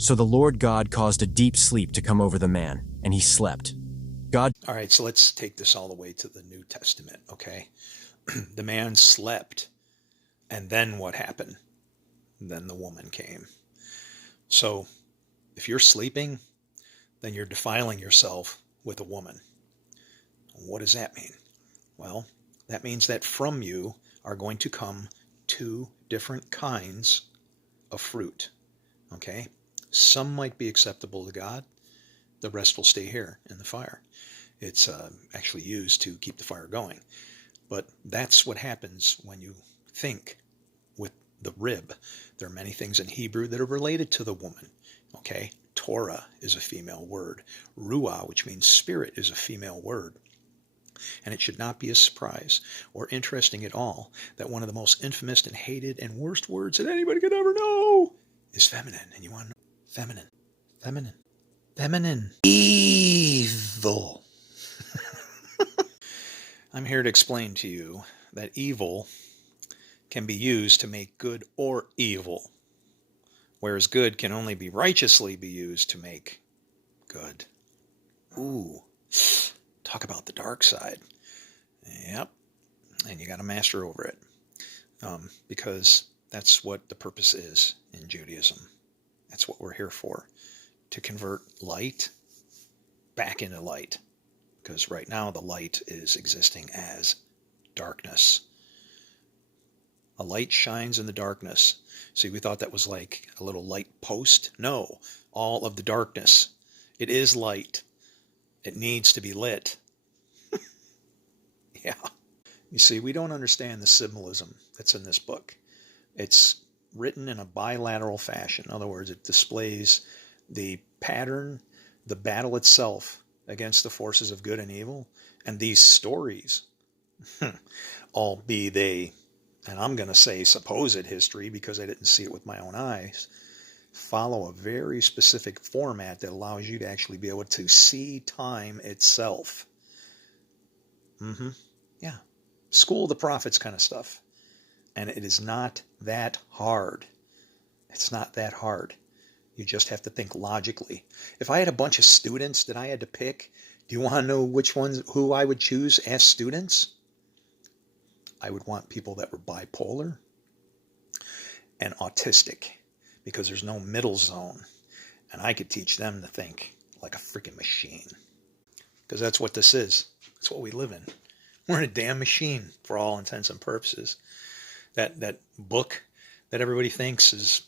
So the Lord God caused a deep sleep to come over the man, and he slept. God. All right, so let's take this all the way to the New Testament, okay? The man slept, and then what happened? Then the woman came. So if you're sleeping, then you're defiling yourself with a woman. What does that mean? Well, that means that from you are going to come two different kinds of fruit, okay? Some might be acceptable to God. The rest will stay here in the fire. It's actually used to keep the fire going. But that's what happens when you think with the rib. There are many things in Hebrew that are related to the woman. Okay? Torah is a female word. Ruah, which means spirit, is a female word. And it should not be a surprise or interesting at all that one of the most infamous and hated and worst words that anybody could ever know is feminine. And you want to know? Feminine. Feminine. Feminine. Evil. I'm here to explain to you that evil can be used to make good or evil, whereas good can only be righteously be used to make good. Ooh, talk about the dark side. Yep, and you got to master over it, because that's what the purpose is in Judaism. That's what we're here for, to convert light back into light, because right now the light is existing as darkness. A light shines in the darkness. See, we thought that was like a little light post. No, all of the darkness. It is light. It needs to be lit. Yeah. You see, we don't understand the symbolism that's in this book. It's written in a bilateral fashion. In other words, it displays the pattern, the battle itself against the forces of good and evil, and these stories, all be they, and I'm going to say supposed history because I didn't see it with my own eyes, follow a very specific format that allows you to actually be able to see time itself. Yeah. School of the prophets kind of stuff. And it is not that hard. It's not that hard. You just have to think logically. If I had a bunch of students that I had to pick, do you want to know who I would choose as students? I would want people that were bipolar and autistic, because there's no middle zone. And I could teach them to think like a freaking machine. Because that's what this is. That's what we live in. We're in a damn machine for all intents and purposes. That book that everybody thinks is,